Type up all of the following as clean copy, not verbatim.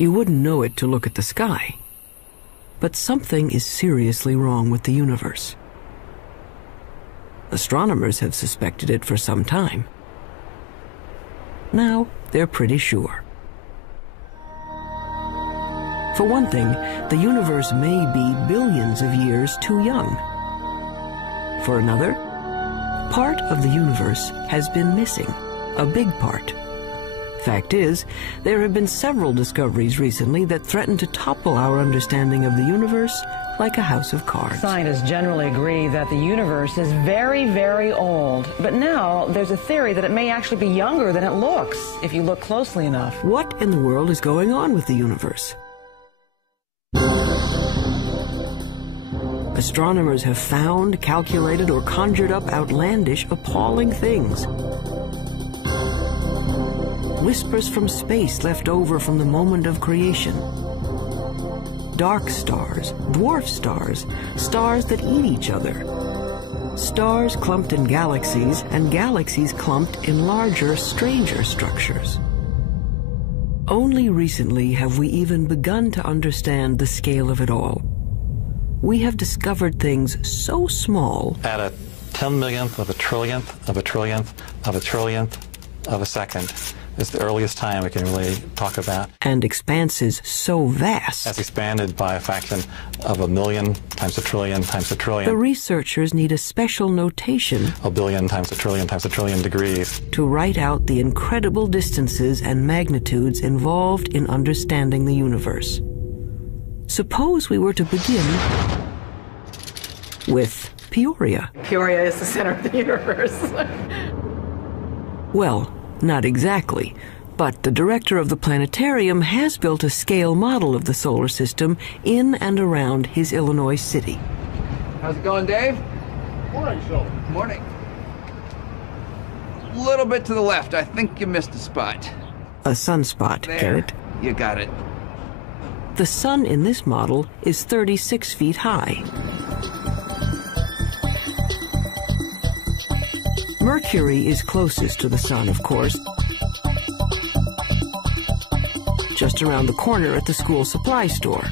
You wouldn't know it to look at the sky, but something is seriously wrong with the universe. Astronomers have suspected it for some time. Now they're pretty sure. For one thing, the universe may be billions of years too young. For another, part of the universe has been missing, a big part. Fact is, there have been several discoveries recently that threaten to topple our understanding of the universe like a house of cards. Scientists generally agree that the universe is very, very old. But now there's a theory that it may actually be younger than it looks, if you look closely enough. What in the world is going on with the universe? Astronomers have found, calculated, or conjured up outlandish, appalling things. Whispers from space left over from the moment of creation. Dark stars, dwarf stars, stars that eat each other. Stars clumped in galaxies, and galaxies clumped in larger, stranger structures. Only recently have we even begun to understand the scale of it all. We have discovered things so small. At a 10 millionth of a trillionth of a trillionth of a trillionth of a second is the earliest time we can really talk about. And expanses so vast. That's expanded by a fraction of a million times a trillion times a trillion. The researchers need a special notation. A billion times a trillion degrees. To write out the incredible distances and magnitudes involved in understanding the universe. Suppose we were to begin with Peoria. Peoria is the center of the universe. Well, not exactly, but the director of the planetarium has built a scale model of the solar system in and around his Illinois city. How's it going, Dave? Morning, Phil. Morning. A little bit to the left. I think you missed a spot. A sunspot, There. get it? You got it. The sun in this model is 36 feet high. Mercury is closest to the sun, of course, just around the corner at the school supply store.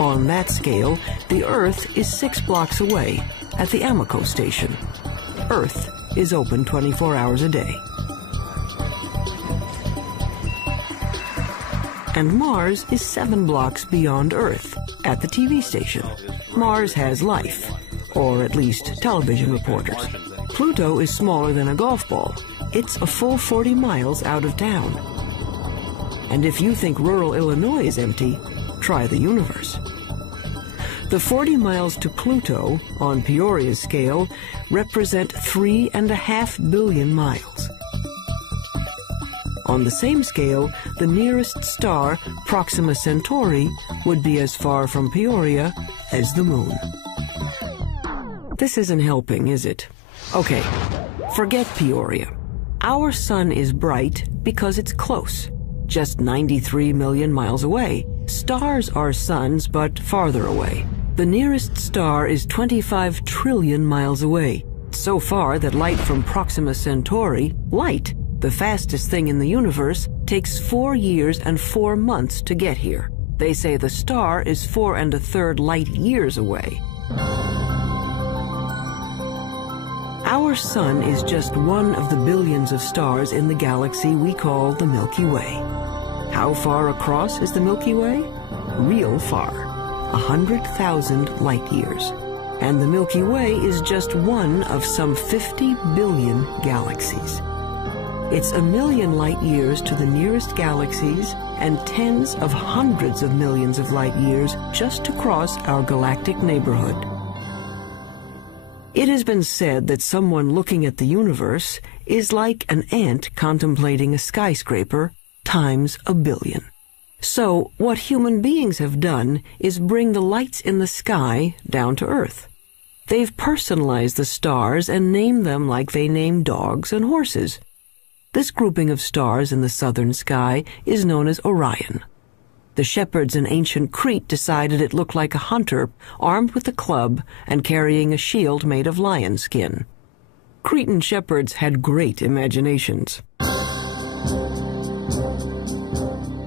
On that scale, the Earth is 6 blocks away at the Amoco station. Earth is open 24 hours a day. And Mars is 7 blocks beyond Earth at the TV station. Mars has life, or at least television reporters. Pluto is smaller than a golf ball. It's a full 40 miles out of town. And if you think rural Illinois is empty, try the universe. The 40 miles to Pluto, on Peoria's scale, represent 3.5 billion miles. On the same scale, the nearest star, Proxima Centauri, would be as far from Peoria as the moon. This isn't helping, is it? Okay, forget Peoria. Our sun is bright because it's close, just 93 million miles away. Stars are suns, but farther away. The nearest star is 25 trillion miles away, so far that light from Proxima Centauri, light, the fastest thing in the universe, takes 4 years and 4 months to get here. They say the star is 4 1/3 light years away. Our sun is just one of the billions of stars in the galaxy we call the Milky Way. How far across is the Milky Way? Real far, 100,000 light years. And the Milky Way is just one of some 50 billion galaxies. It's 1 million light years to the nearest galaxies and tens of hundreds of millions of light years just to cross our galactic neighborhood. It has been said that someone looking at the universe is like an ant contemplating a skyscraper times a billion. So what human beings have done is bring the lights in the sky down to Earth. They've personalized the stars and named them like they name dogs and horses. This grouping of stars in the southern sky is known as Orion. The shepherds in ancient Crete decided it looked like a hunter armed with a club and carrying a shield made of lion skin. Cretan shepherds had great imaginations.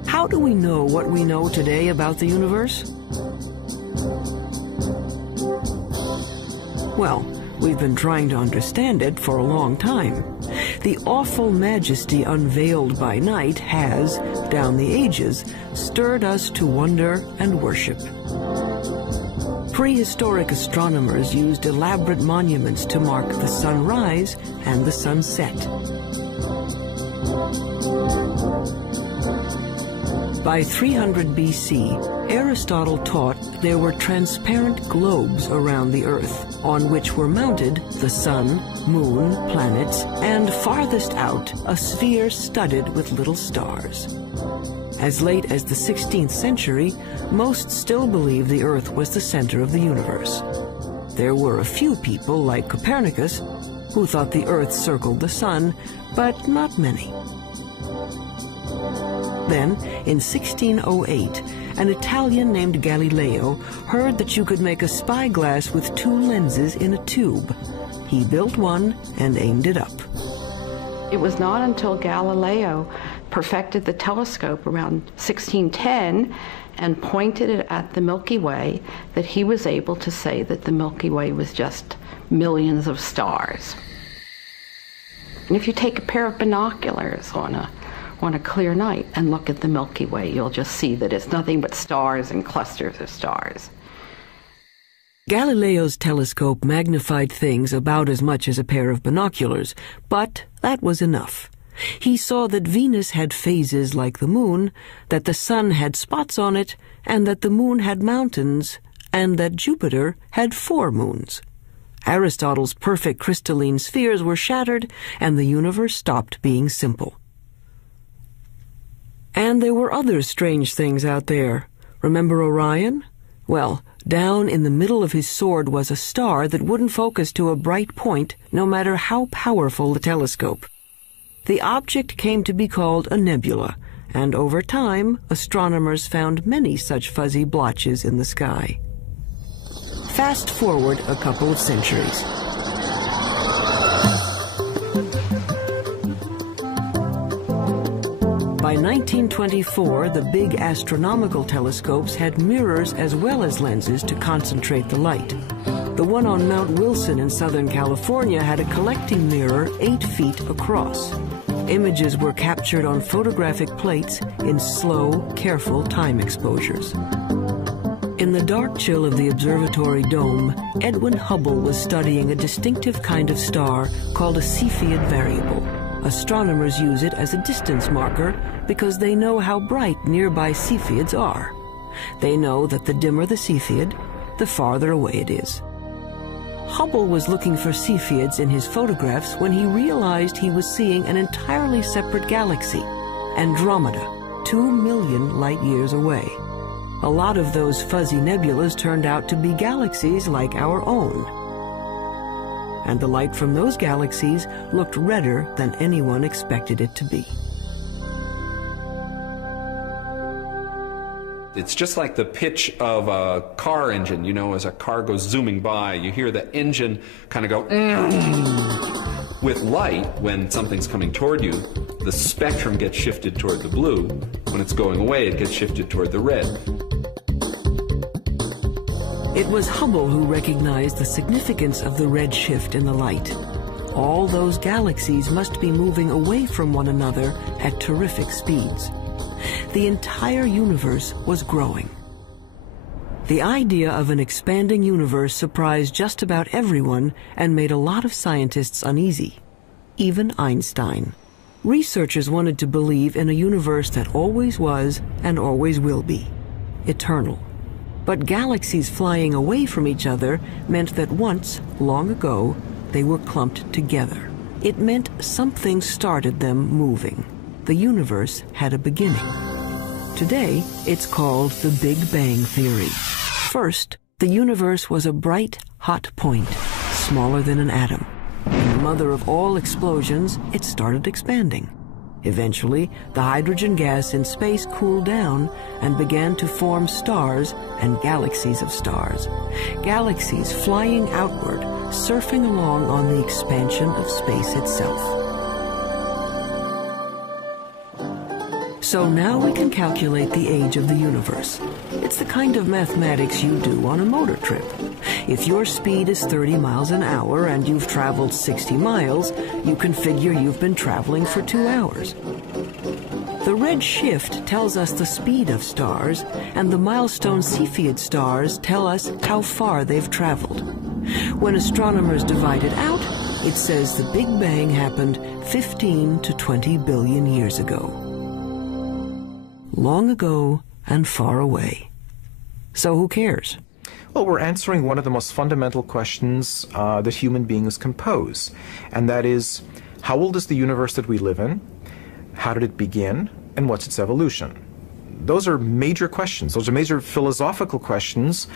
How do we know what we know today about the universe? Well, we've been trying to understand it for a long time. The awful majesty unveiled by night has, down the ages, stirred us to wonder and worship. Prehistoric astronomers used elaborate monuments to mark the sunrise and the sunset. By 300 BC, Aristotle taught there were transparent globes around the Earth, on which were mounted the sun, moon, planets, and farthest out, a sphere studded with little stars. As late as the 16th century, most still believed the Earth was the center of the universe. There were a few people, like Copernicus, who thought the Earth circled the sun, but not many. Then, in 1608, an Italian named Galileo heard that you could make a spyglass with two lenses in a tube. He built one and aimed it up. It was not until Galileo perfected the telescope around 1610 and pointed it at the Milky Way that he was able to say that the Milky Way was just millions of stars. And if you take a pair of binoculars on a clear night and look at the Milky Way, you'll just see that it's nothing but stars and clusters of stars. Galileo's telescope magnified things about as much as a pair of binoculars, but that was enough. He saw that Venus had phases like the moon, that the sun had spots on it, and that the moon had mountains, and that Jupiter had 4 moons. Aristotle's perfect crystalline spheres were shattered, and the universe stopped being simple. And there were other strange things out there. Remember Orion? Well, down in the middle of his sword was a star that wouldn't focus to a bright point, no matter how powerful the telescope. The object came to be called a nebula, and over time, astronomers found many such fuzzy blotches in the sky. Fast forward a couple of centuries. By 1924, the big astronomical telescopes had mirrors as well as lenses to concentrate the light. The one on Mount Wilson in Southern California had a collecting mirror 8 feet across. Images were captured on photographic plates in slow, careful time exposures. In the dark chill of the observatory dome, Edwin Hubble was studying a distinctive kind of star called a Cepheid variable. Astronomers use it as a distance marker because they know how bright nearby Cepheids are. They know that the dimmer the Cepheid, the farther away it is. Hubble was looking for Cepheids in his photographs when he realized he was seeing an entirely separate galaxy, Andromeda, 2 million light-years away. A lot of those fuzzy nebulas turned out to be galaxies like our own. And the light from those galaxies looked redder than anyone expected it to be. It's just like the pitch of a car engine. You know, as a car goes zooming by, you hear the engine kind of go. With light, when something's coming toward you, the spectrum gets shifted toward the blue. When it's going away, it gets shifted toward the red. It was Hubble who recognized the significance of the red shift in the light. All those galaxies must be moving away from one another at terrific speeds. The entire universe was growing. The idea of an expanding universe surprised just about everyone and made a lot of scientists uneasy, even Einstein. Researchers wanted to believe in a universe that always was and always will be, eternal. But galaxies flying away from each other meant that once, long ago, they were clumped together. It meant something started them moving. The universe had a beginning. Today, it's called the Big Bang Theory. First, the universe was a bright, hot point, smaller than an atom. In the mother of all explosions, it started expanding. Eventually, the hydrogen gas in space cooled down and began to form stars and galaxies of stars. Galaxies flying outward, surfing along on the expansion of space itself. So now we can calculate the age of the universe. It's the kind of mathematics you do on a motor trip. If your speed is 30 miles an hour and you've traveled 60 miles, you can figure you've been traveling for 2 hours. The red shift tells us the speed of stars, and the milestone Cepheid stars tell us how far they've traveled. When astronomers divide it out, it says the Big Bang happened 15 to 20 billion years ago. Long ago and far away. So who cares? Well, we're answering one of the most fundamental questions that human beings can pose, and that is, how old is the universe that we live in? How did it begin? And what's its evolution? Those are major questions. Those are major philosophical questions,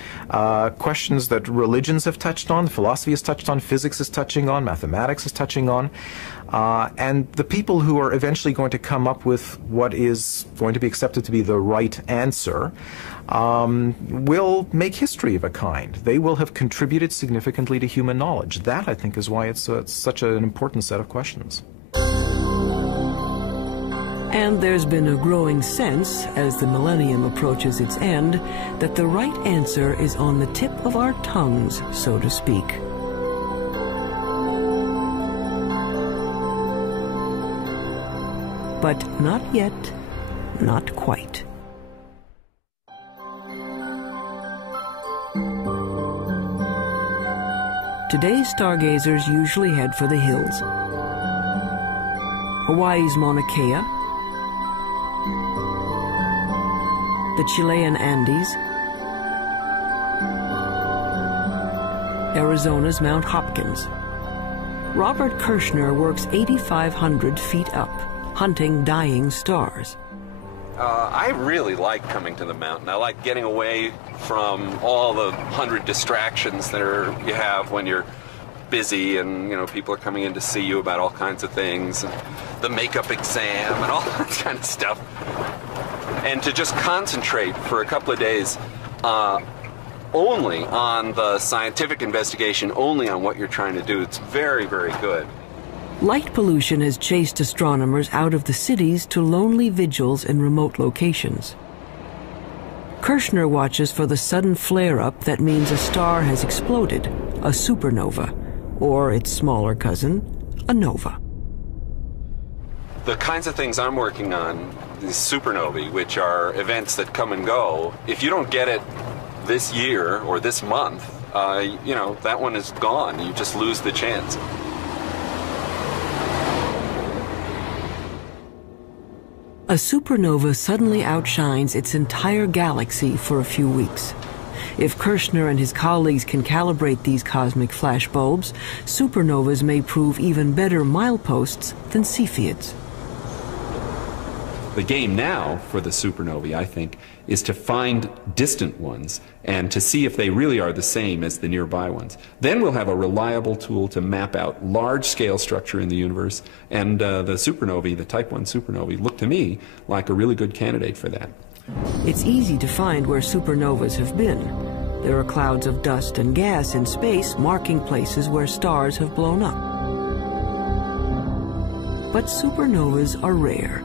questions that religions have touched on, philosophy has touched on, physics is touching on, mathematics is touching on. And the people who are eventually going to come up with what is going to be accepted to be the right answer will make history of a kind. They will have contributed significantly to human knowledge. That, I think, is why it's such an important set of questions. And there's been a growing sense, as the millennium approaches its end, that the right answer is on the tip of our tongues, so to speak. But not yet, not quite. Today's stargazers usually head for the hills. Hawaii's Mauna Kea, the Chilean Andes, Arizona's Mount Hopkins. Robert Kirshner works 8,500 feet up, hunting dying stars. I really like coming to the mountain. I like getting away from all the 100 distractions that you have when you're busy, and people are coming in to see you about all kinds of things, and the makeup exam and all that kind of stuff. And to just concentrate for a couple of days only on the scientific investigation, only on what you're trying to do, it's very, very good. Light pollution has chased astronomers out of the cities to lonely vigils in remote locations. Kirshner watches for the sudden flare-up that means a star has exploded, a supernova, or its smaller cousin, a nova. The kinds of things I'm working on, these supernovae, which are events that come and go, if you don't get it this year or this month, that one is gone. You just lose the chance. A supernova suddenly outshines its entire galaxy for a few weeks. If Kirshner and his colleagues can calibrate these cosmic flashbulbs, supernovas may prove even better mileposts than Cepheids. The game now for the supernovae, I think, is to find distant ones and to see if they really are the same as the nearby ones. Then we'll have a reliable tool to map out large-scale structure in the universe, and the supernovae, the Type 1 supernovae, look to me like a really good candidate for that. It's easy to find where supernovas have been. There are clouds of dust and gas in space marking places where stars have blown up. But supernovas are rare.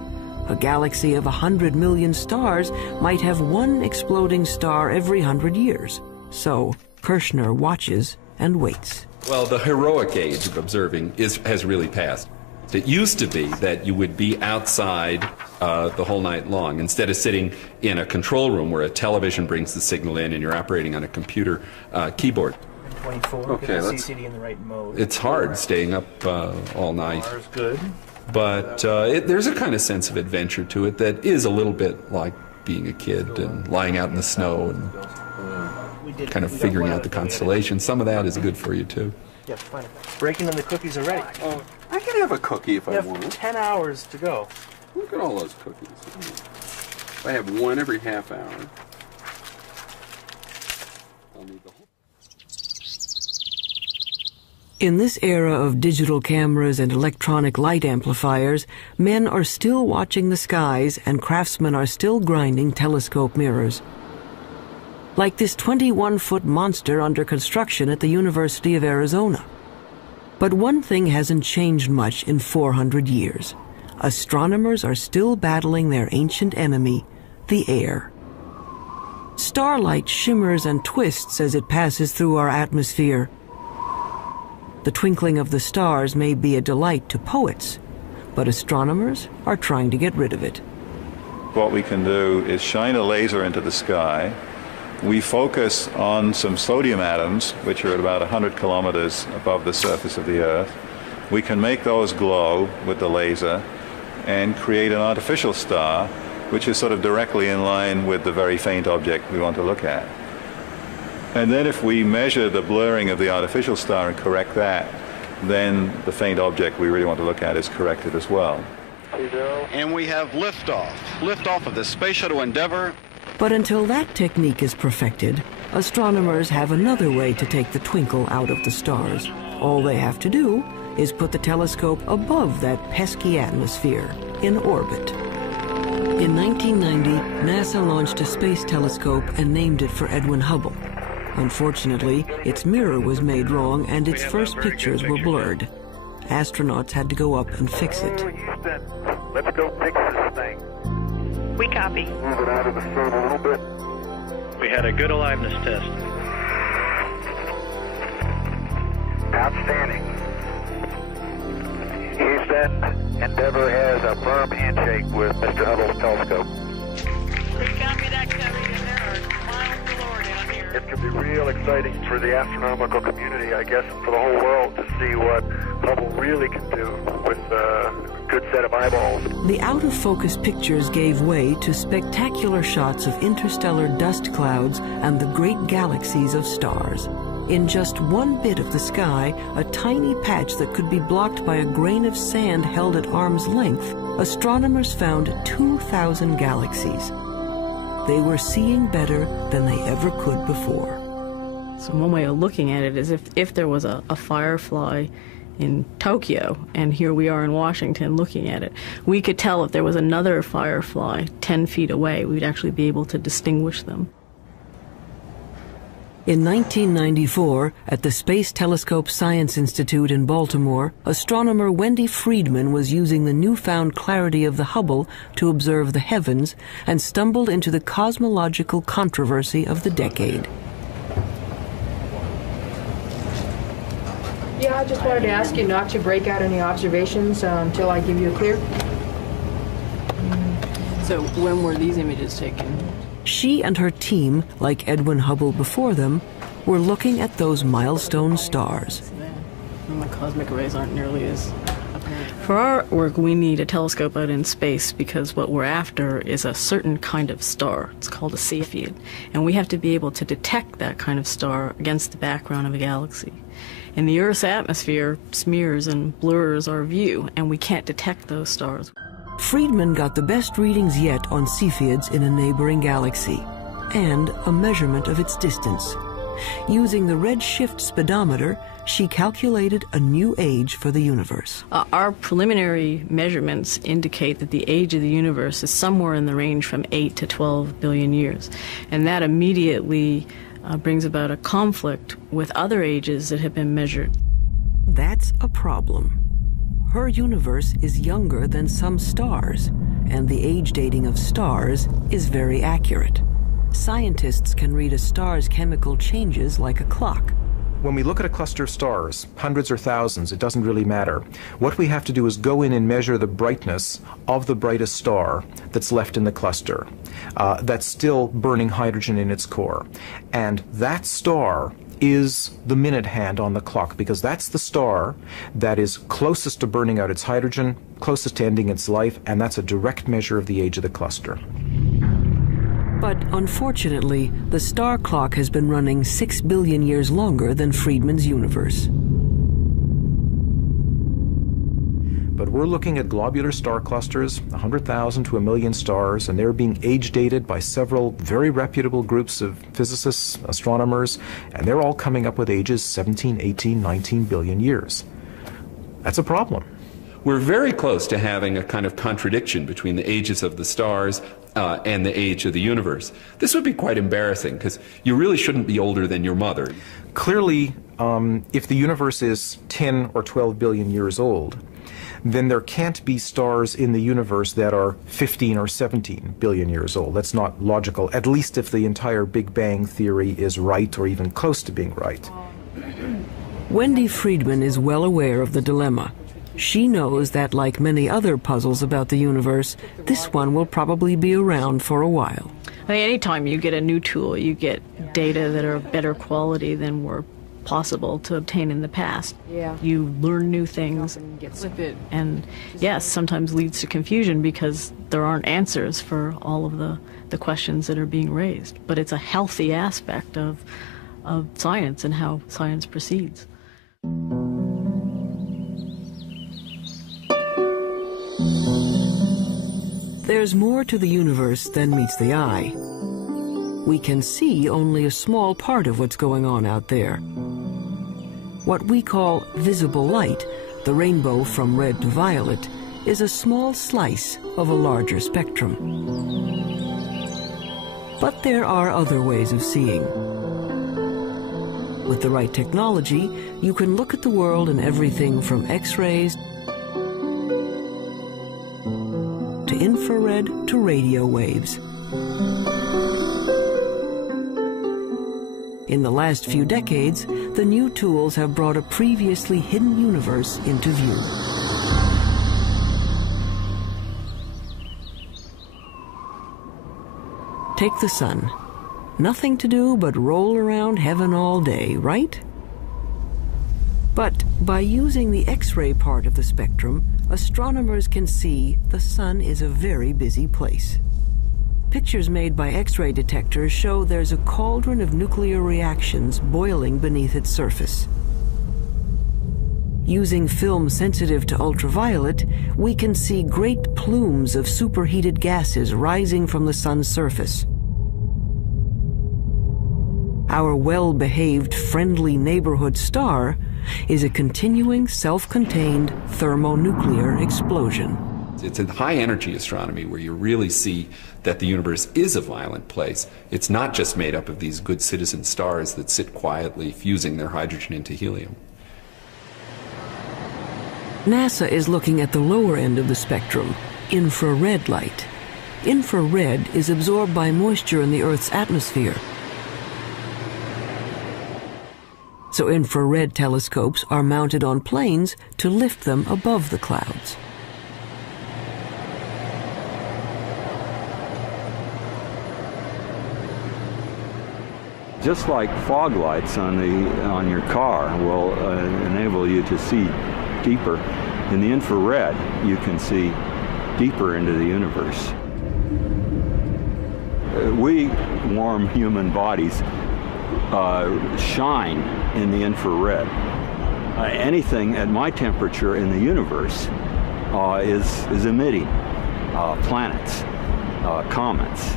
A galaxy of 100 million stars might have one exploding star every 100 years. So Kirshner watches and waits. Well, the heroic age of observing has really passed. It used to be that you would be outside the whole night long, instead of sitting in a control room where a television brings the signal in and you're operating on a computer keyboard. 24. Okay, get the CCD in the right mode. It's hard staying up all night. Good. But there's a kind of sense of adventure to it that is a little bit like being a kid and lying out in the snow and kind of figuring out the constellations. Some of that is good for you, too. Yeah, fine. Breaking in the cookies are ready. I can have a cookie if You I have want. 10 hours to go. Look at all those cookies. I have one every half hour. I'll need the whole. In this era of digital cameras and electronic light amplifiers, men are still watching the skies and craftsmen are still grinding telescope mirrors. Like this 21-foot monster under construction at the University of Arizona. But one thing hasn't changed much in 400 years. Astronomers are still battling their ancient enemy, the air. Starlight shimmers and twists as it passes through our atmosphere. The twinkling of the stars may be a delight to poets, but astronomers are trying to get rid of it. What we can do is shine a laser into the sky. We focus on some sodium atoms, which are at about 100 kilometers above the surface of the Earth. We can make those glow with the laser and create an artificial star, which is sort of directly in line with the very faint object we want to look at. And then if we measure the blurring of the artificial star and correct that, then the faint object we really want to look at is corrected as well. And we have liftoff of the Space Shuttle Endeavour. But until that technique is perfected, astronomers have another way to take the twinkle out of the stars. All they have to do is put the telescope above that pesky atmosphere, in orbit. In 1990, NASA launched a space telescope and named it for Edwin Hubble. Unfortunately, its mirror was made wrong and its first pictures were blurred. Astronauts had to go up and fix it. Houston, let's go fix this thing. We copy. Move it out of the sun a little bit. We had a good aliveness test. Outstanding. Houston, Endeavour has a firm handshake with Mr. Hubble's telescope. We copy that, Cody, and there are miles galore down here. It could be real exciting for the astronomical community, I guess, and for the whole world to see what Hubble really can do with a good set of eyeballs. The out-of-focus pictures gave way to spectacular shots of interstellar dust clouds and the great galaxies of stars. In just one bit of the sky, a tiny patch that could be blocked by a grain of sand held at arm's length, astronomers found 2,000 galaxies. They were seeing better than they ever could before. So one way of looking at it is if there was a firefly in Tokyo, and here we are in Washington looking at it, we could tell if there was another firefly 10 feet away, we'd actually be able to distinguish them. In 1994, at the Space Telescope Science Institute in Baltimore, astronomer Wendy Friedman was using the newfound clarity of the Hubble to observe the heavens and stumbled into the cosmological controversy of the decade. Yeah, I just wanted to ask you not to break out any observations until I give you a clear. So when were these images taken? She and her team, like Edwin Hubble before them, were looking at those milestone stars. And the cosmic rays aren't nearly as apparent. For our work, we need a telescope out in space because what we're after is a certain kind of star. It's called a Cepheid. And we have to be able to detect that kind of star against the background of a galaxy. And the Earth's atmosphere smears and blurs our view, and we can't detect those stars. Friedman got the best readings yet on Cepheids in a neighboring galaxy, and a measurement of its distance. Using the redshift speedometer, she calculated a new age for the universe. Our preliminary measurements indicate that the age of the universe is somewhere in the range from 8 to 12 billion years. And that immediately brings about a conflict with other ages that have been measured. That's a problem. Her universe is younger than some stars, and the age dating of stars is very accurate. Scientists can read a star's chemical changes like a clock. When we look at a cluster of stars, hundreds or thousands, it doesn't really matter. What we have to do is go in and measure the brightness of the brightest star that's left in the cluster, that's still burning hydrogen in its core. And that star is the minute hand on the clock, because that's the star that is closest to burning out its hydrogen, closest to ending its life, and that's a direct measure of the age of the cluster. But unfortunately, the star clock has been running 6 billion years longer than Friedman's universe. But we're looking at globular star clusters, 100,000 to 1 million stars, and they're being age dated by several very reputable groups of physicists, astronomers, and they're all coming up with ages 17, 18, 19 billion years. That's a problem. We're very close to having a kind of contradiction between the ages of the stars and the age of the universe. This would be quite embarrassing, because you really shouldn't be older than your mother. Clearly, if the universe is 10 or 12 billion years old, then there can't be stars in the universe that are 15 or 17 billion years old. That's not logical, at least if the entire Big Bang theory is right or even close to being right. Wendy Friedman is well aware of the dilemma. She knows that, like many other puzzles about the universe, this one will probably be around for a while. I think anytime you get a new tool, you get data that are of better quality than were possible to obtain in the past. Yeah. You learn new things, and yes, sometimes leads to confusion because there aren't answers for all of the questions that are being raised. But it's a healthy aspect of science and how science proceeds. There's more to the universe than meets the eye. We can see only a small part of what's going on out there. What we call visible light, the rainbow from red to violet, is a small slice of a larger spectrum. But there are other ways of seeing. With the right technology, you can look at the world in everything from X-rays to infrared to radio waves. In the last few decades, the new tools have brought a previously hidden universe into view. Take the sun. Nothing to do but roll around heaven all day, right? But by using the X-ray part of the spectrum, astronomers can see the sun is a very busy place. Pictures made by X-ray detectors show there's a cauldron of nuclear reactions boiling beneath its surface. Using film sensitive to ultraviolet, we can see great plumes of superheated gases rising from the sun's surface. Our well-behaved, friendly neighborhood star is a continuing, self-contained thermonuclear explosion. It's in high-energy astronomy where you really see that the universe is a violent place. It's not just made up of these good citizen stars that sit quietly fusing their hydrogen into helium. NASA is looking at the lower end of the spectrum, infrared light. Infrared is absorbed by moisture in the Earth's atmosphere. So infrared telescopes are mounted on planes to lift them above the clouds. Just like fog lights on your car will enable you to see deeper, in the infrared you can see deeper into the universe. We warm human bodies shine in the infrared. Anything at my temperature in the universe is emitting planets, comets,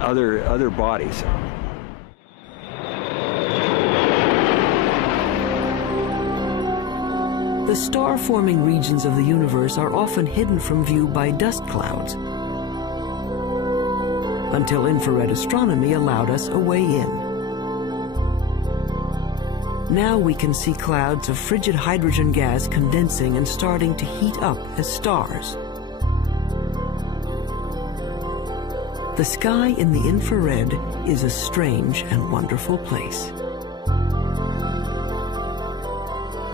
other bodies. The star-forming regions of the universe are often hidden from view by dust clouds, until infrared astronomy allowed us a way in. Now we can see clouds of frigid hydrogen gas condensing and starting to heat up as stars. The sky in the infrared is a strange and wonderful place.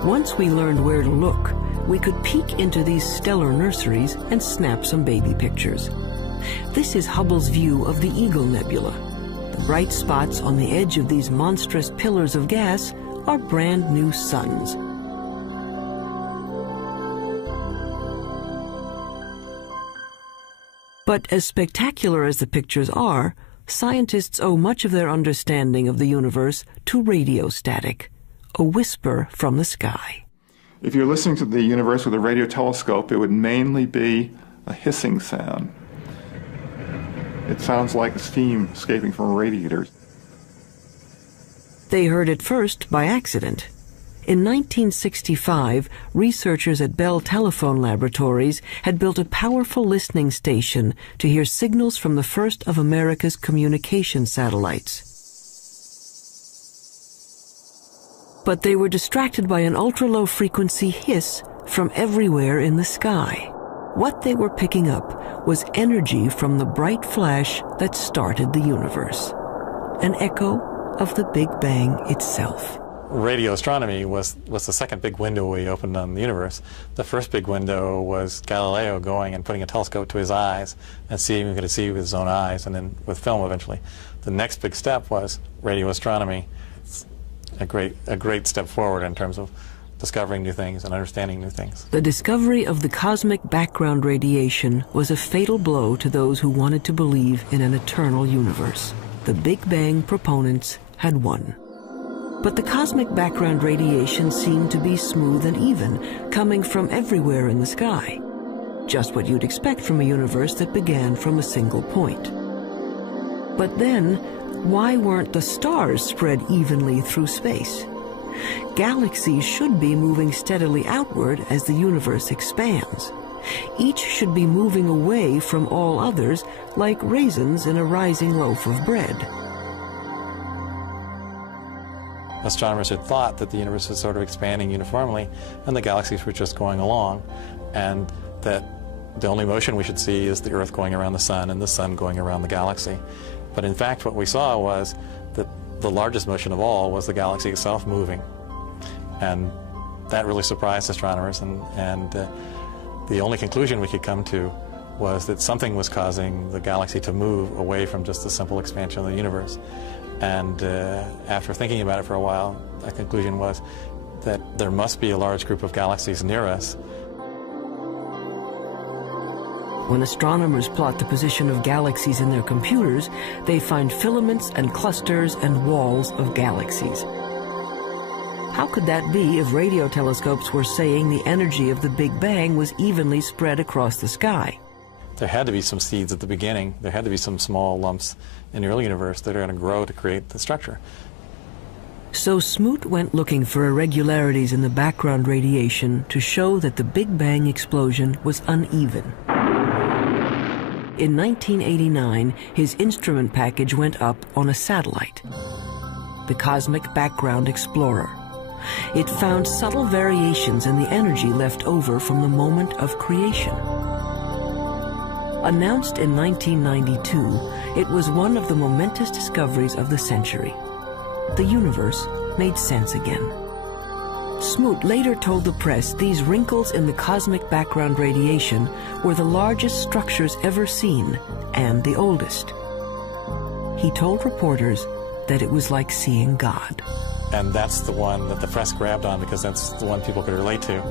Once we learned where to look, we could peek into these stellar nurseries and snap some baby pictures. This is Hubble's view of the Eagle Nebula. The bright spots on the edge of these monstrous pillars of gas are brand new suns. But as spectacular as the pictures are, scientists owe much of their understanding of the universe to radio static, a whisper from the sky. If you're listening to the universe with a radio telescope, it would mainly be a hissing sound. It sounds like steam escaping from radiators. They heard it first by accident. In 1965, researchers at Bell Telephone Laboratories had built a powerful listening station to hear signals from the first of America's communication satellites. But they were distracted by an ultra-low frequency hiss from everywhere in the sky. What they were picking up was energy from the bright flash that started the universe, an echo of the Big Bang itself. Radio astronomy was the second big window we opened on the universe. The first big window was Galileo going and putting a telescope to his eyes and seeing if he could see with his own eyes, and then with film eventually. The next big step was radio astronomy, a great step forward in terms of discovering new things and understanding new things. The discovery of the cosmic background radiation was a fatal blow to those who wanted to believe in an eternal universe. The Big Bang proponents had won. But the cosmic background radiation seemed to be smooth and even, coming from everywhere in the sky. Just what you'd expect from a universe that began from a single point. But then, why weren't the stars spread evenly through space? Galaxies should be moving steadily outward as the universe expands. Each should be moving away from all others like raisins in a rising loaf of bread. Astronomers had thought that the universe was sort of expanding uniformly and the galaxies were just going along, and that the only motion we should see is the Earth going around the Sun and the Sun going around the galaxy. But in fact what we saw was that the largest motion of all was the galaxy itself moving. And that really surprised astronomers, and the only conclusion we could come to was that something was causing the galaxy to move away from just the simple expansion of the universe. And after thinking about it for a while, the conclusion was that there must be a large group of galaxies near us. When astronomers plot the position of galaxies in their computers, they find filaments and clusters and walls of galaxies. How could that be if radio telescopes were saying the energy of the Big Bang was evenly spread across the sky? There had to be some seeds at the beginning. There had to be some small lumps in the early universe that are going to grow to create the structure. So Smoot went looking for irregularities in the background radiation to show that the Big Bang explosion was uneven. In 1989, his instrument package went up on a satellite, the Cosmic Background Explorer. It found subtle variations in the energy left over from the moment of creation. Announced in 1992, it was one of the momentous discoveries of the century. The universe made sense again. Smoot later told the press these wrinkles in the cosmic background radiation were the largest structures ever seen and the oldest. He told reporters that it was like seeing God. And that's the one that the press grabbed on because that's the one people could relate to.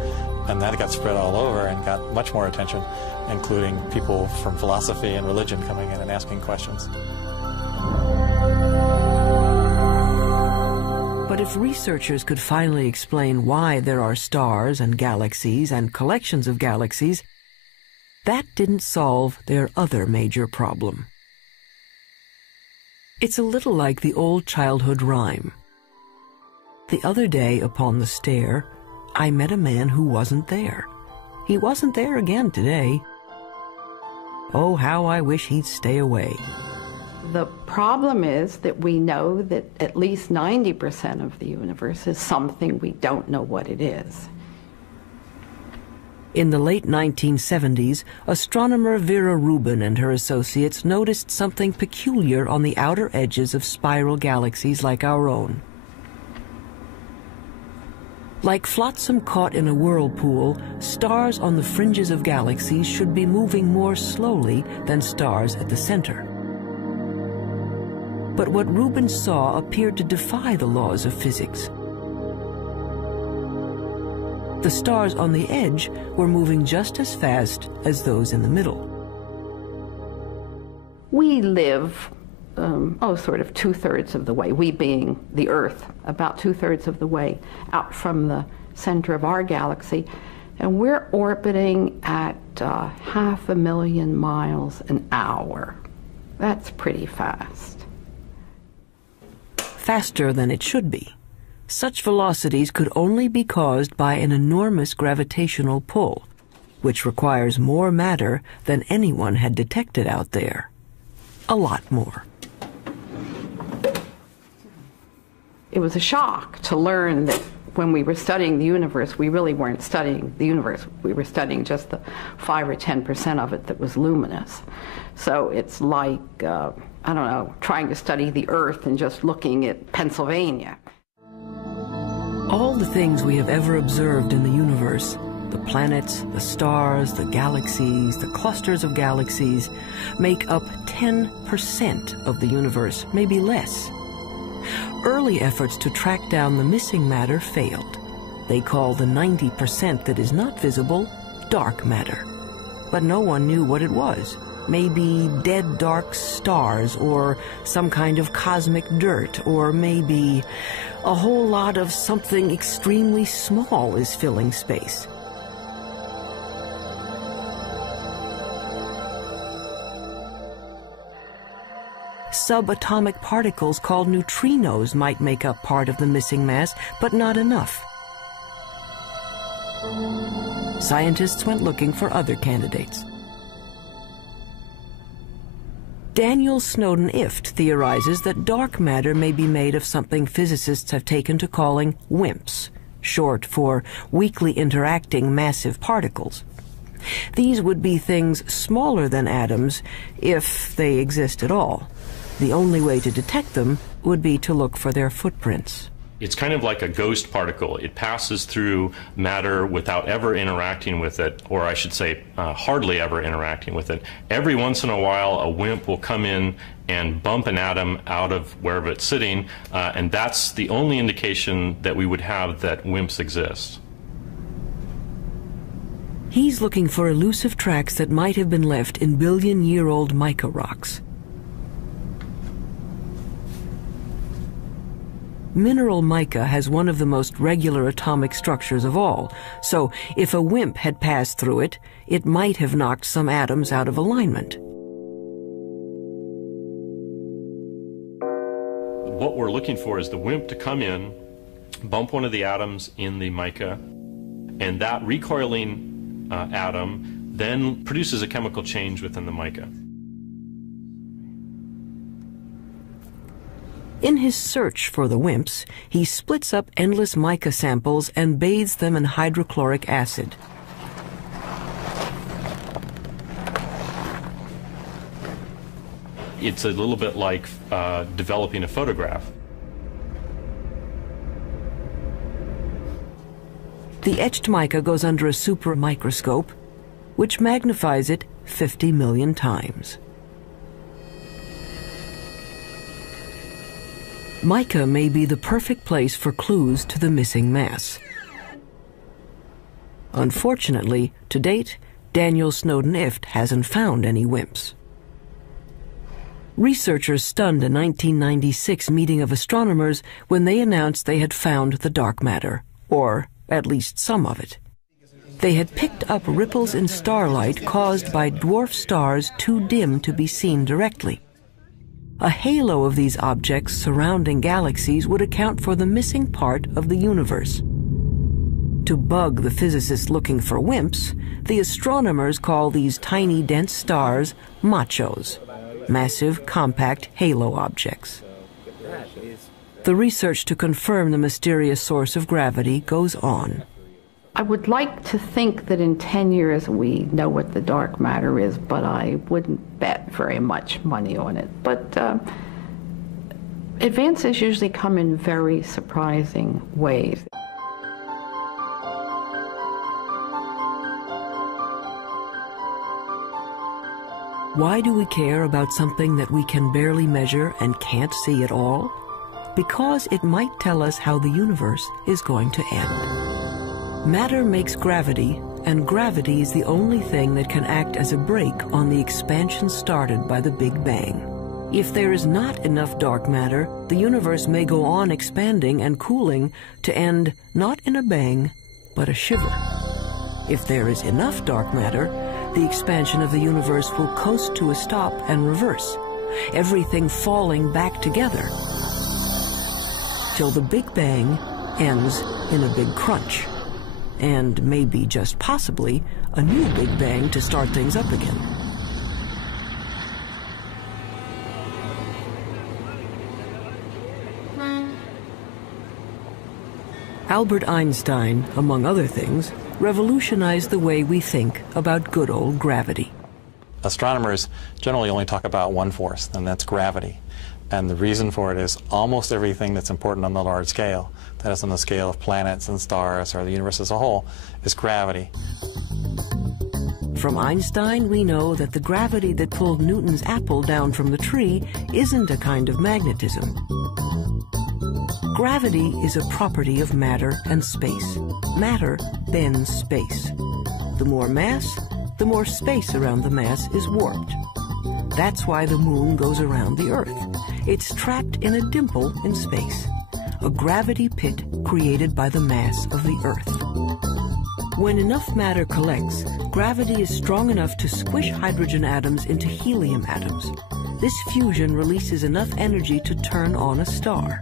And that got spread all over and got much more attention, including people from philosophy and religion coming in and asking questions. But if researchers could finally explain why there are stars and galaxies and collections of galaxies, that didn't solve their other major problem. It's a little like the old childhood rhyme. The other day upon the stair, I met a man who wasn't there. He wasn't there again today. Oh, how I wish he'd stay away. The problem is that we know that at least 90% of the universe is something we don't know what it is. In the late 1970s, astronomer Vera Rubin and her associates noticed something peculiar on the outer edges of spiral galaxies like our own. Like flotsam caught in a whirlpool, stars on the fringes of galaxies should be moving more slowly than stars at the center. But what Rubin saw appeared to defy the laws of physics. The stars on the edge were moving just as fast as those in the middle. We live, sort of 2/3 of the way, we being the Earth, about 2/3 of the way out from the center of our galaxy, and we're orbiting at 500,000 miles an hour. That's pretty fast. Faster than it should be. Such velocities could only be caused by an enormous gravitational pull, which requires more matter than anyone had detected out there. A lot more. It was a shock to learn that when we were studying the universe, we really weren't studying the universe. We were studying just the 5 or 10% of it that was luminous. So it's like, I don't know, trying to study the Earth and just looking at Pennsylvania. All the things we have ever observed in the universe, the planets, the stars, the galaxies, the clusters of galaxies, make up 10% of the universe, maybe less. Early efforts to track down the missing matter failed. They call the 90% that is not visible dark matter. But no one knew what it was. Maybe dead dark stars, or some kind of cosmic dirt, or maybe a whole lot of something extremely small is filling space. Subatomic particles called neutrinos might make up part of the missing mass, but not enough. Scientists went looking for other candidates. Daniel Snowden Ift theorizes that dark matter may be made of something physicists have taken to calling WIMPs, short for weakly interacting massive particles. These would be things smaller than atoms, if they exist at all. The only way to detect them would be to look for their footprints. It's kind of like a ghost particle. It passes through matter without ever interacting with it, or I should say hardly ever interacting with it. Every once in a while, a WIMP will come in and bump an atom out of wherever it's sitting, and that's the only indication that we would have that WIMPs exist. He's looking for elusive tracks that might have been left in billion-year-old mica rocks. Mineral mica has one of the most regular atomic structures of all, so if a WIMP had passed through it, it might have knocked some atoms out of alignment. What we're looking for is the WIMP to come in, bump one of the atoms in the mica, and that recoiling atom then produces a chemical change within the mica. In his search for the WIMPs, he splits up endless mica samples and bathes them in hydrochloric acid. It's a little bit like developing a photograph. The etched mica goes under a super microscope, which magnifies it 50 million times. Mica may be the perfect place for clues to the missing mass. Unfortunately, to date, Daniel Snowden Ift hasn't found any WIMPs. Researchers stunned a 1996 meeting of astronomers when they announced they had found the dark matter, or at least some of it. They had picked up ripples in starlight caused by dwarf stars too dim to be seen directly. A halo of these objects surrounding galaxies would account for the missing part of the universe. To bug the physicists looking for WIMPs, the astronomers call these tiny dense stars machos, massive compact halo objects. The research to confirm the mysterious source of gravity goes on. I would like to think that in 10 years we know what the dark matter is, but I wouldn't bet very much money on it. But advances usually come in very surprising ways. Why do we care about something that we can barely measure and can't see at all? Because it might tell us how the universe is going to end. Matter makes gravity and gravity is the only thing that can act as a brake on the expansion started by the Big Bang. If there is not enough dark matter, the universe may go on expanding and cooling to end not in a bang, but a shiver. If there is enough dark matter, the expansion of the universe will coast to a stop and reverse, everything falling back together, till the Big Bang ends in a big crunch, and maybe just possibly a new Big Bang to start things up again. Albert Einstein, among other things, revolutionized the way we think about good old gravity. Astronomers generally only talk about one force, and that's gravity. And the reason for it is almost everything that's important on the large scale, that is on the scale of planets and stars or the universe as a whole, is gravity. From Einstein, we know that the gravity that pulled Newton's apple down from the tree isn't a kind of magnetism. Gravity is a property of matter and space. Matter bends space. The more mass, the more space around the mass is warped. That's why the moon goes around the Earth. It's trapped in a dimple in space, a gravity pit created by the mass of the Earth. When enough matter collects, gravity is strong enough to squish hydrogen atoms into helium atoms. This fusion releases enough energy to turn on a star.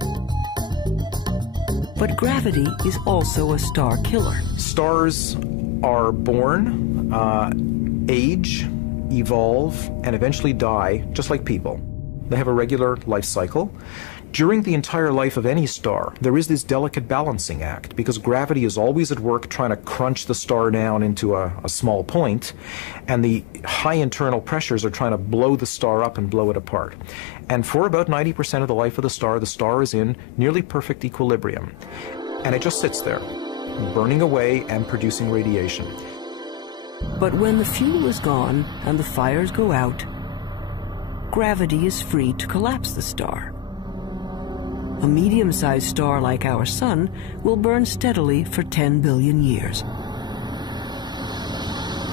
But gravity is also a star killer. Stars are born, age, evolve, and eventually die, just like people. They have a regular life cycle. During the entire life of any star, there is this delicate balancing act, because gravity is always at work trying to crunch the star down into a small point, and the high internal pressures are trying to blow the star up and blow it apart. And for about 90% of the life of the star is in nearly perfect equilibrium. And it just sits there, burning away and producing radiation. But when the fuel is gone and the fires go out, gravity is free to collapse the star. A medium-sized star like our Sun will burn steadily for 10 billion years.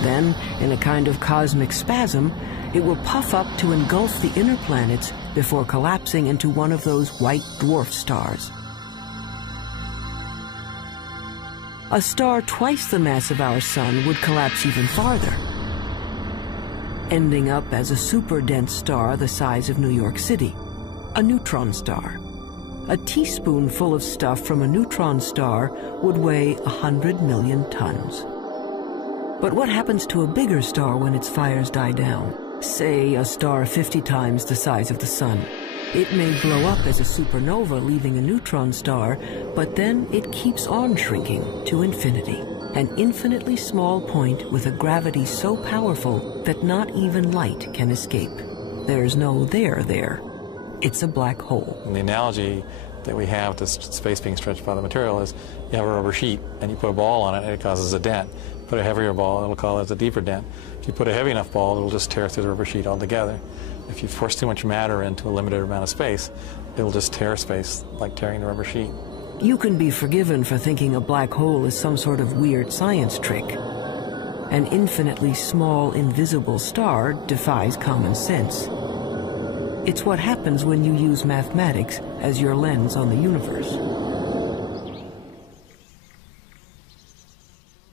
Then, in a kind of cosmic spasm, it will puff up to engulf the inner planets before collapsing into one of those white dwarf stars. A star twice the mass of our Sun would collapse even farther, ending up as a super-dense star the size of New York City, a neutron star. A teaspoonful of stuff from a neutron star would weigh 100 million tons. But what happens to a bigger star when its fires die down? Say a star 50 times the size of the Sun. It may blow up as a supernova, leaving a neutron star, but then it keeps on shrinking to infinity, an infinitely small point with a gravity so powerful that not even light can escape. There's no there. It's a black hole. And the analogy that we have to space being stretched by the material is you have a rubber sheet and you put a ball on it and it causes a dent. Put a heavier ball, it'll cause a deeper dent. If you put a heavy enough ball, it'll just tear through the rubber sheet altogether. If you force too much matter into a limited amount of space, it'll just tear space like tearing the rubber sheet. You can be forgiven for thinking a black hole is some sort of weird science trick. An infinitely small, invisible star defies common sense. It's what happens when you use mathematics as your lens on the universe.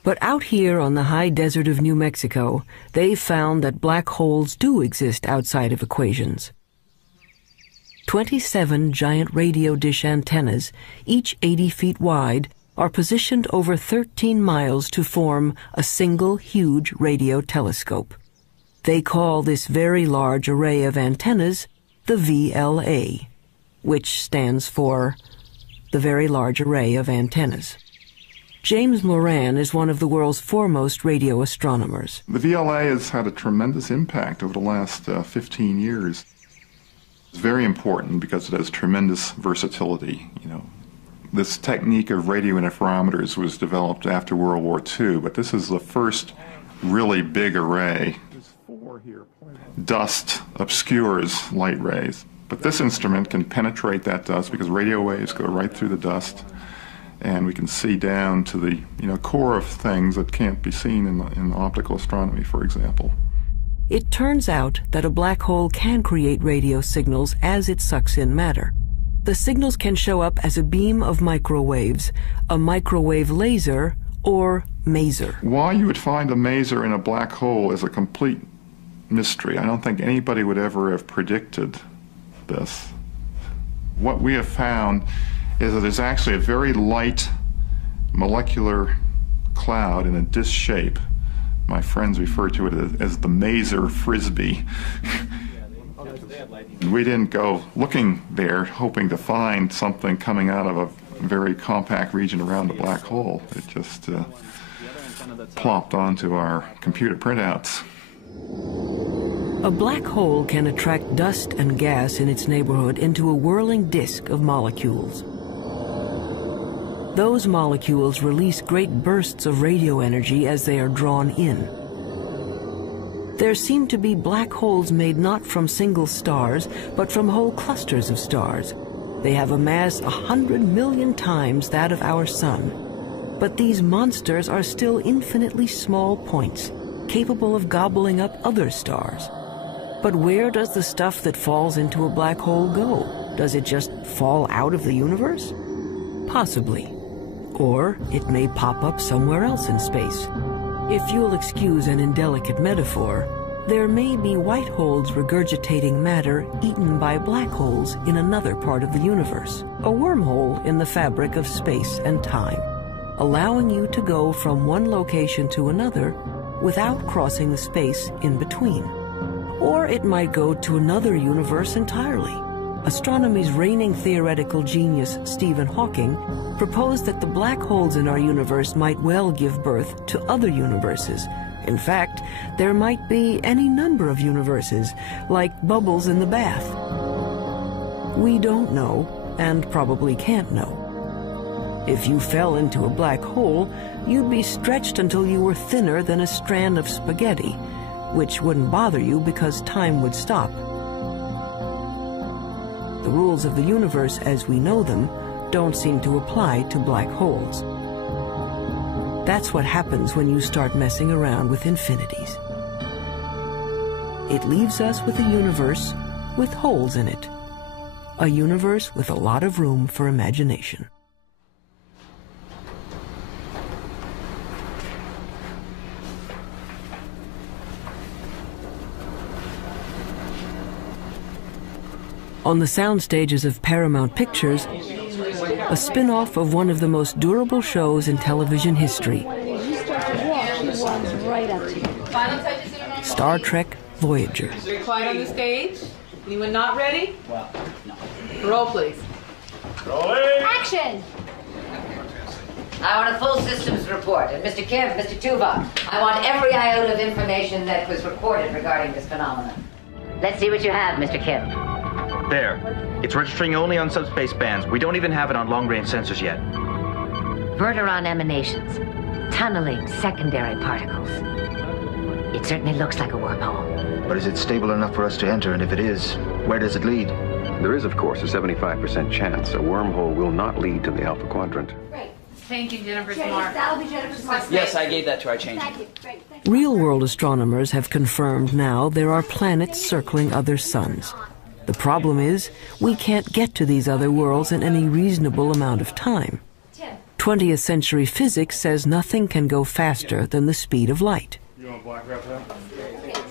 But out here on the high desert of New Mexico, they've found that black holes do exist outside of equations. 27 giant radio dish antennas, each 80 feet wide, are positioned over 13 miles to form a single huge radio telescope. They call this very large array of antennas the VLA, which stands for the Very Large Array of Antennas. James Moran is one of the world's foremost radio astronomers. The VLA has had a tremendous impact over the last 15 years. It's very important because it has tremendous versatility. This technique of radio interferometers was developed after World War II, but this is the first really big array. Dust obscures light rays, but this instrument can penetrate that dust because radio waves go right through the dust, and we can see down to the core of things that can't be seen in optical astronomy, for example. It turns out that a black hole can create radio signals as it sucks in matter. The signals can show up as a beam of microwaves, a microwave laser, or maser. Why you would find a maser in a black hole is a complete mystery. I don't think anybody would ever have predicted this. What we have found is that there's actually a very light molecular cloud in a disc shape. My friends refer to it as the maser frisbee. We didn't go looking there hoping to find something coming out of a very compact region around the black hole. It just plopped onto our computer printouts. A black hole can attract dust and gas in its neighborhood into a whirling disk of molecules. Those molecules release great bursts of radio energy as they are drawn in. There seem to be black holes made not from single stars, but from whole clusters of stars. They have a mass 100 million times that of our sun. But these monsters are still infinitely small points, capable of gobbling up other stars. But where does the stuff that falls into a black hole go? Does it just fall out of the universe? Possibly. Or it may pop up somewhere else in space. If you'll excuse an indelicate metaphor, there may be white holes regurgitating matter eaten by black holes in another part of the universe, a wormhole in the fabric of space and time, allowing you to go from one location to another without crossing the space in between. Or it might go to another universe entirely. Astronomy's reigning theoretical genius, Stephen Hawking, proposed that the black holes in our universe might well give birth to other universes. In fact, there might be any number of universes, like bubbles in the bath. We don't know, and probably can't know. If you fell into a black hole, you'd be stretched until you were thinner than a strand of spaghetti, which wouldn't bother you because time would stop. The rules of the universe as we know them don't seem to apply to black holes. That's what happens when you start messing around with infinities. It leaves us with a universe with holes in it. A universe with a lot of room for imagination. On the sound stages of Paramount Pictures, a spin-off of one of the most durable shows in television history, Star Trek Voyager. Quiet on the stage. Anyone not ready? Roll, please. Rolling. Action! I want a full systems report. And Mr. Kemp, Mr. Tuvok, I want every iota of information that was recorded regarding this phenomenon. Let's see what you have, Mr. Kemp. There. It's registering only on subspace bands. We don't even have it on long-range sensors yet. Verteron emanations. Tunneling secondary particles. It certainly looks like a wormhole. But is it stable enough for us to enter? And if it is, where does it lead? There is, of course, a 75% chance a wormhole will not lead to the Alpha Quadrant. Great. Changing Jennifer's mark. That'll be Jennifer's mark. Yes, I gave that to her. I changed it. Real-world astronomers have confirmed now there are planets circling other suns. The problem is, we can't get to these other worlds in any reasonable amount of time. 20th century physics says nothing can go faster than the speed of light. You want black wrap that?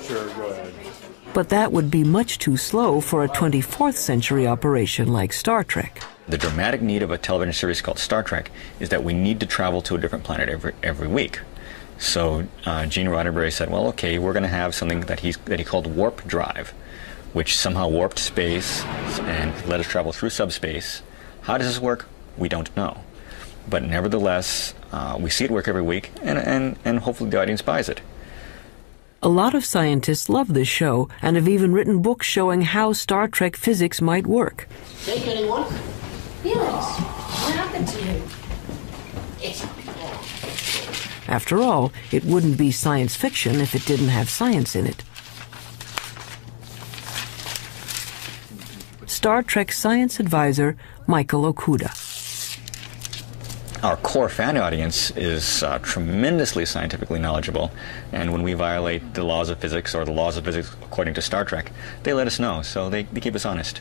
Sure, go ahead. But that would be much too slow for a 24th century operation like Star Trek. The dramatic need of a television series called Star Trek is that we need to travel to a different planet every week. So Gene Roddenberry said, well, okay, we're going to have something that he called warp drive, which somehow warped space and let us travel through subspace. How does this work? We don't know. But nevertheless, we see it work every week, and hopefully the audience buys it. A lot of scientists love this show and have even written books showing how Star Trek physics might work. Take anyone? Felix, what happened to you? It's... After all, it wouldn't be science fiction if it didn't have science in it. Star Trek science advisor Michael Okuda. our core fan audience is tremendously scientifically knowledgeable, and when we violate the laws of physics or the laws of physics according to Star Trek, they let us know, so they keep us honest.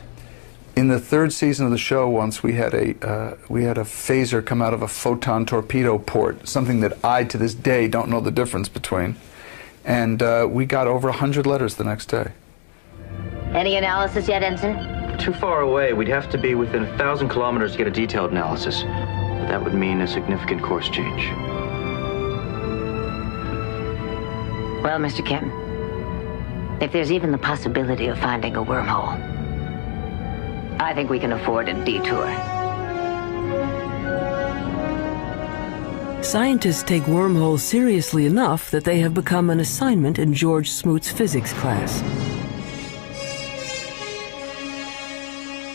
In the third season of the show, once we had a phaser come out of a photon torpedo port, something that I, to this day, don't know the difference between, and we got over 100 letters the next day. Any analysis yet, Ensign? Too far away. We'd have to be within 1,000 kilometers to get a detailed analysis. But that would mean a significant course change. Well, Mr. Kemp, if there's even the possibility of finding a wormhole, I think we can afford a detour. Scientists take wormholes seriously enough that they have become an assignment in George Smoot's physics class.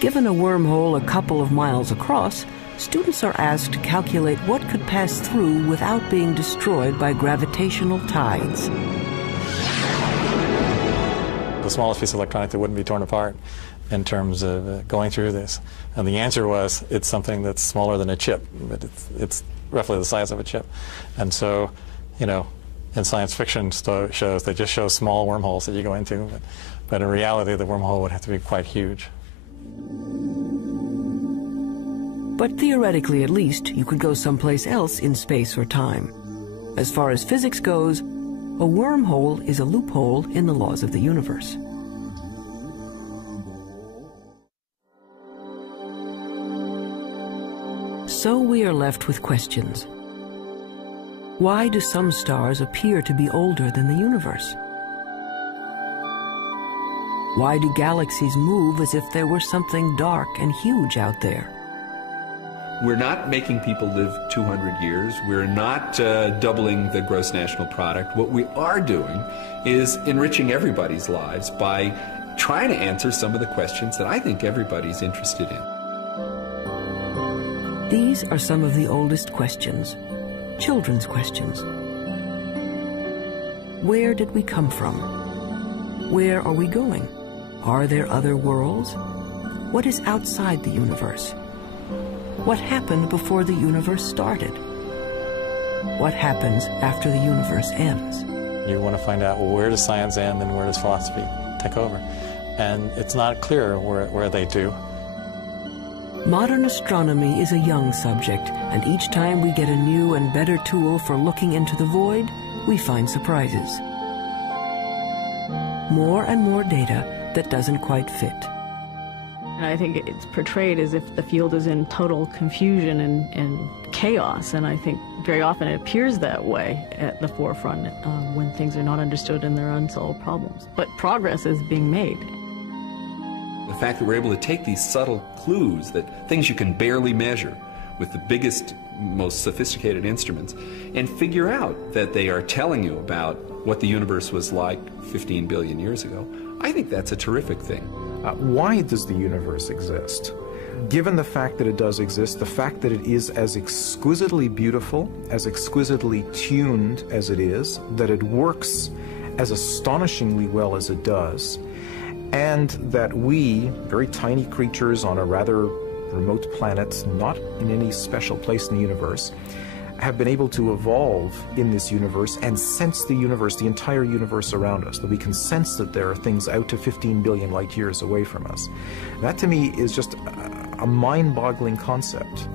Given a wormhole a couple of miles across, students are asked to calculate what could pass through without being destroyed by gravitational tides. The smallest piece of electronic that wouldn't be torn apart in terms of going through this. And the answer was, it's something that's smaller than a chip, but it's roughly the size of a chip. And so, you know, in science fiction shows, they just show small wormholes that you go into, but in reality, the wormhole would have to be quite huge. But theoretically, at least, you could go someplace else in space or time. As far as physics goes, a wormhole is a loophole in the laws of the universe. So we are left with questions. Why do some stars appear to be older than the universe? Why do galaxies move as if there were something dark and huge out there? We're not making people live 200 years. We're not doubling the gross national product. What we are doing is enriching everybody's lives by trying to answer some of the questions that I think everybody's interested in. These are some of the oldest questions, children's questions. Where did we come from? Where are we going? Are there other worlds? What is outside the universe? What happened before the universe started? What happens after the universe ends? You want to find out, well, where does science end and where does philosophy take over? And it's not clear where they do. Modern astronomy is a young subject, and each time we get a new and better tool for looking into the void, we find surprises. More and more data that doesn't quite fit. And I think it's portrayed as if the field is in total confusion and chaos, and I think very often it appears that way at the forefront when things are not understood and there are unsolved problems. But progress is being made. The fact that we're able to take these subtle clues, that things you can barely measure with the biggest, most sophisticated instruments, and figure out that they are telling you about what the universe was like 15 billion years ago, I think that's a terrific thing. Why does the universe exist? Given the fact that it does exist, the fact that it is as exquisitely beautiful, as exquisitely tuned as it is, that it works as astonishingly well as it does, and that we, very tiny creatures on a rather remote planet, not in any special place in the universe, have been able to evolve in this universe and sense the universe, the entire universe around us, that we can sense that there are things out to 15 billion light years away from us. That to me is just a mind-boggling concept.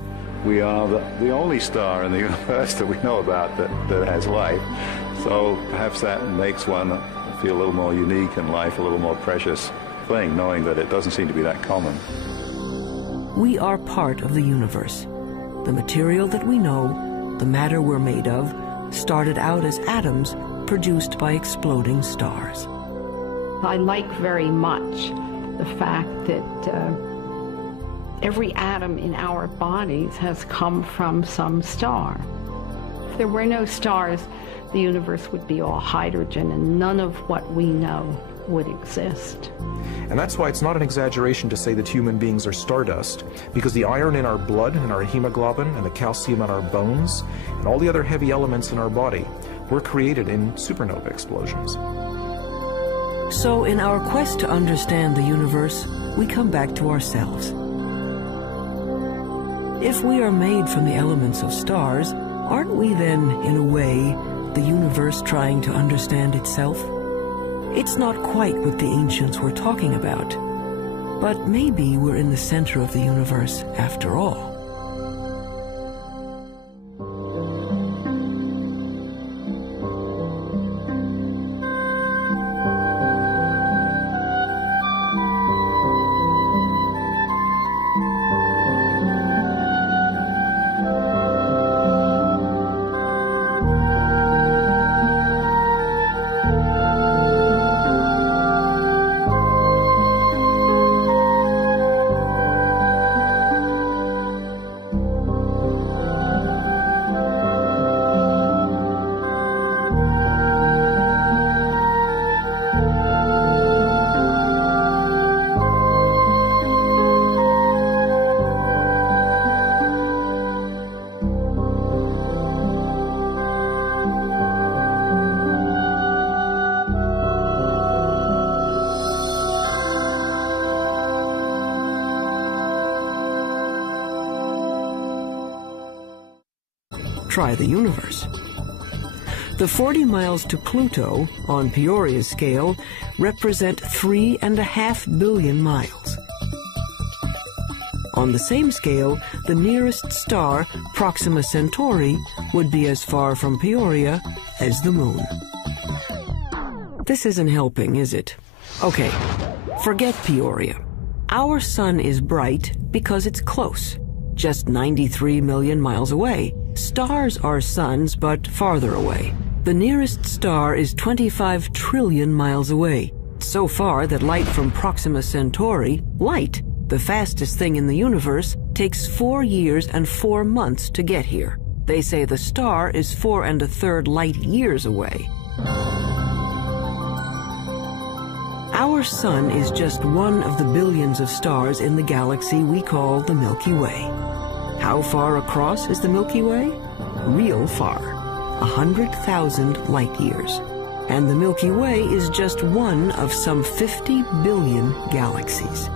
We are the only star in the universe that we know about that has life, so perhaps that makes one feel a little more unique and life a little more precious thing, knowing that it doesn't seem to be that common. We are part of the universe. The material that we know, the matter we're made of, started out as atoms produced by exploding stars. I like very much the fact that every atom in our bodies has come from some star. If there were no stars, the universe would be all hydrogen, and none of what we know would exist. And that's why it's not an exaggeration to say that human beings are stardust, because the iron in our blood and our hemoglobin and the calcium in our bones and all the other heavy elements in our body were created in supernova explosions. So in our quest to understand the universe, we come back to ourselves. If we are made from the elements of stars, aren't we then, in a way, the universe trying to understand itself? It's not quite what the ancients were talking about, but maybe we're in the center of the universe after all. Try the universe. The 40 miles to Pluto, on Peoria's scale, represent 3.5 billion miles. On the same scale, the nearest star, Proxima Centauri, would be as far from Peoria as the Moon. This isn't helping, is it? Okay, forget Peoria. Our sun is bright because it's close, just 93 million miles away. Stars are suns, but farther away. The nearest star is 25 trillion miles away, so far that light from Proxima Centauri, light, the fastest thing in the universe, takes 4 years and 4 months to get here. They say the star is 4 1/3 light years away. Our sun is just one of the billions of stars in the galaxy we call the Milky Way. How far across is the Milky Way? Real far, 100,000 light years. And the Milky Way is just one of some 50 billion galaxies.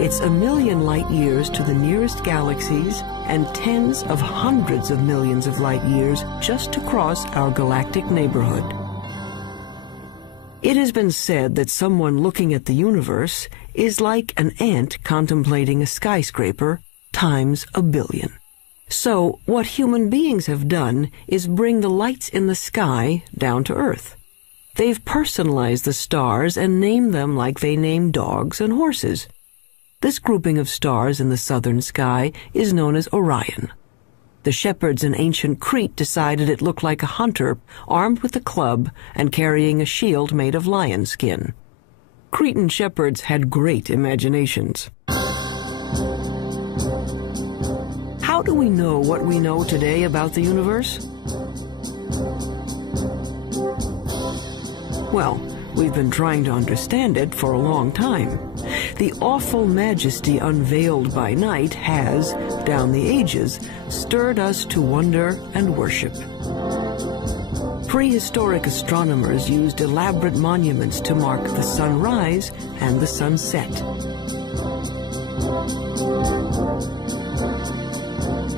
It's 1 million light years to the nearest galaxies and tens of hundreds of millions of light years just to cross our galactic neighborhood. It has been said that someone looking at the universe is like an ant contemplating a skyscraper times 1 billion. So what human beings have done is bring the lights in the sky down to Earth. They've personalized the stars and named them like they name dogs and horses. This grouping of stars in the southern sky is known as Orion. The shepherds in ancient Crete decided it looked like a hunter armed with a club and carrying a shield made of lion skin. Cretan shepherds had great imaginations. How do we know what we know today about the universe? Well, we've been trying to understand it for a long time. The awful majesty unveiled by night has, down the ages, stirred us to wonder and worship. Prehistoric astronomers used elaborate monuments to mark the sunrise and the sunset.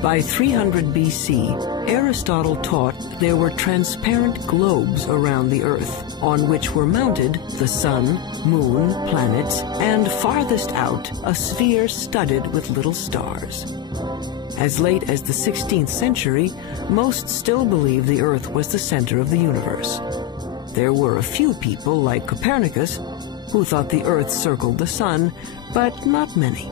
By 300 BC, Aristotle taught there were transparent globes around the Earth, on which were mounted the sun, moon, planets, and farthest out, a sphere studded with little stars. As late as the 16th century, most still believed the Earth was the center of the universe. There were a few people, like Copernicus, who thought the Earth circled the sun, but not many.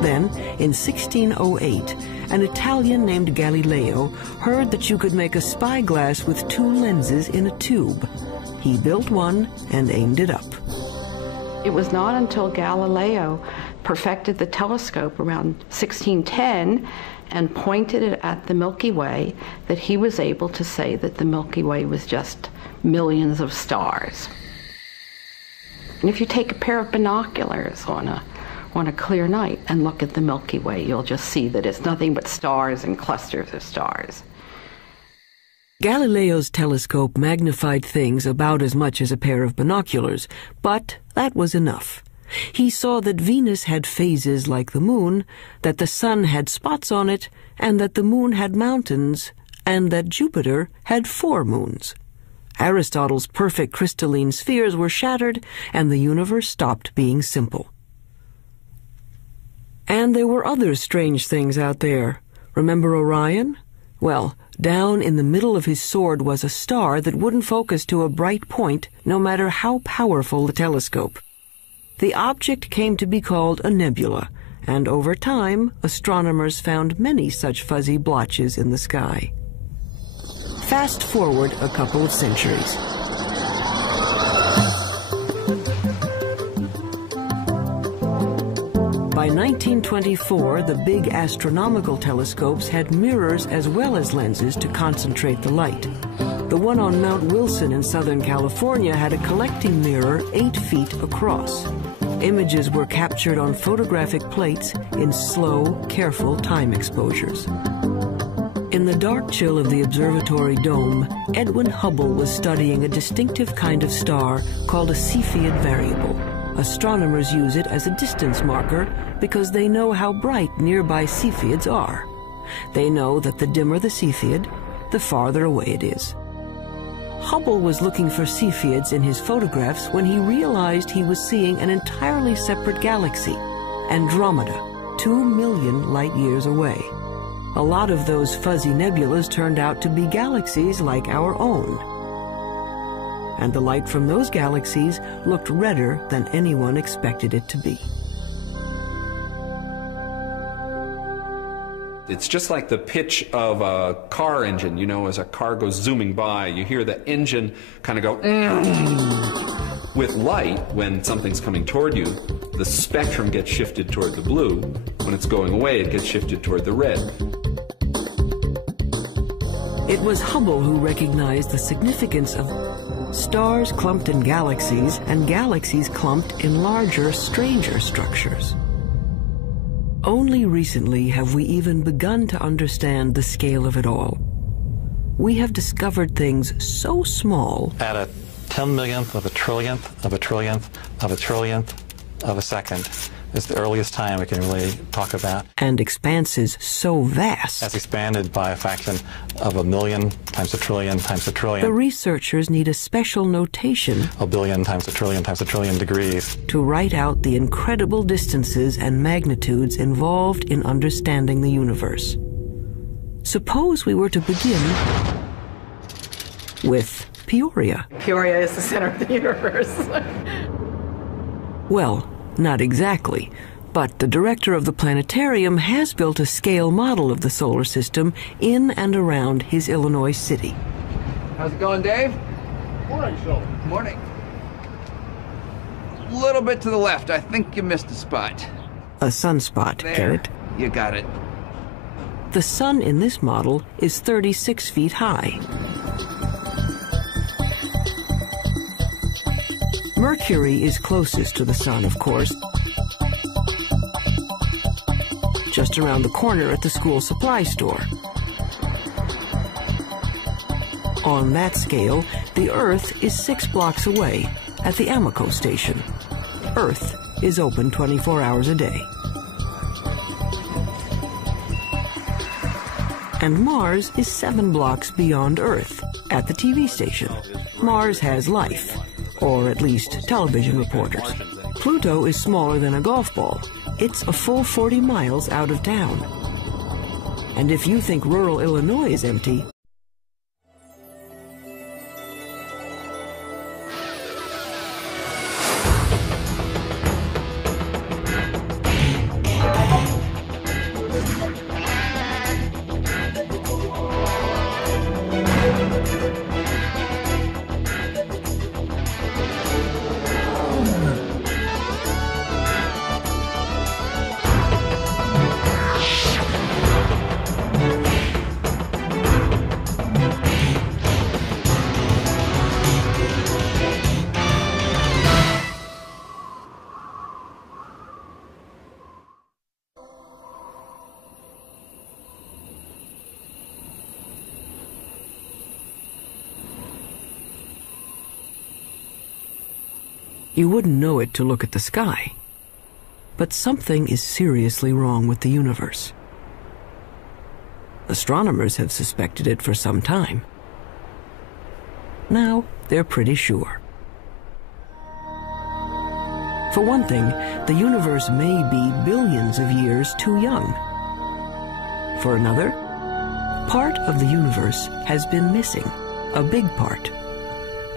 Then, in 1608, an Italian named Galileo heard that you could make a spyglass with 2 lenses in a tube. He built one and aimed it up. It was not until Galileo perfected the telescope around 1610 and pointed it at the Milky Way that he was able to say that the Milky Way was just millions of stars. And if you take a pair of binoculars on a clear night and look at the Milky Way, you'll just see that it's nothing but stars and clusters of stars. Galileo's telescope magnified things about as much as a pair of binoculars, but that was enough. He saw that Venus had phases like the moon, that the sun had spots on it, and that the moon had mountains, and that Jupiter had 4 moons. Aristotle's perfect crystalline spheres were shattered, and the universe stopped being simple. And there were other strange things out there. Remember Orion? Well, down in the middle of his sword was a star that wouldn't focus to a bright point, no matter how powerful the telescope. The object came to be called a nebula, and over time, astronomers found many such fuzzy blotches in the sky. Fast forward a couple of centuries. By 1924, the big astronomical telescopes had mirrors as well as lenses to concentrate the light. The one on Mount Wilson in Southern California had a collecting mirror 8 feet across. Images were captured on photographic plates in slow, careful time exposures. In the dark chill of the observatory dome, Edwin Hubble was studying a distinctive kind of star called a Cepheid variable. Astronomers use it as a distance marker because they know how bright nearby Cepheids are. They know that the dimmer the Cepheid, the farther away it is. Hubble was looking for Cepheids in his photographs when he realized he was seeing an entirely separate galaxy, Andromeda, 2 million light-years away. A lot of those fuzzy nebulas turned out to be galaxies like our own. And the light from those galaxies looked redder than anyone expected it to be. It's just like the pitch of a car engine, you know, as a car goes zooming by, you hear the engine kind of go with light. When something's coming toward you, the spectrum gets shifted toward the blue. When it's going away, it gets shifted toward the red. It was Hubble who recognized the significance of stars clumped in galaxies and galaxies clumped in larger, stranger structures. Only recently have we even begun to understand the scale of it all. We have discovered things so small. At a 10 millionth of a trillionth of a trillionth of a trillionth of a second is the earliest time we can really talk about. And expanses so vast. That's expanded by a fraction of a million times a trillion times a trillion. The researchers need a special notation. A billion times a trillion degrees. To write out the incredible distances and magnitudes involved in understanding the universe. Suppose we were to begin with Peoria. Peoria is the center of the universe. Well, not exactly, but the director of the planetarium has built a scale model of the solar system in and around his Illinois city. How's it going, Dave? Morning, Phil. Morning. A little bit to the left. I think you missed a spot. A sunspot, get it? You got it. The sun in this model is 36 feet high. Mercury is closest to the sun, of course, just around the corner at the school supply store. On that scale, the Earth is 6 blocks away at the Amoco station. Earth is open 24 hours a day. And Mars is 7 blocks beyond Earth at the TV station. Mars has life. Or at least television reporters. Pluto is smaller than a golf ball. It's a full 40 miles out of town. And if you think rural Illinois is empty, You wouldn't know it to look at the sky. But something is seriously wrong with the universe. Astronomers have suspected it for some time. Now, they're pretty sure. For one thing, the universe may be billions of years too young. For another, part of the universe has been missing, a big part.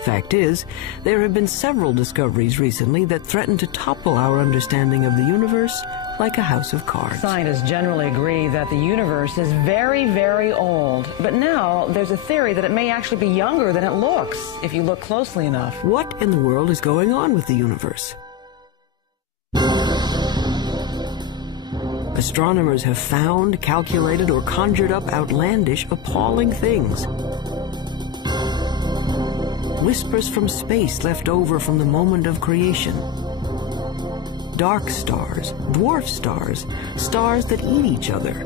Fact is, there have been several discoveries recently that threaten to topple our understanding of the universe like a house of cards. Scientists generally agree that the universe is very, very old. But now there's a theory that it may actually be younger than it looks, if you look closely enough. What in the world is going on with the universe? Astronomers have found, calculated, or conjured up outlandish, appalling things. Whispers from space left over from the moment of creation. Dark stars, dwarf stars, stars that eat each other,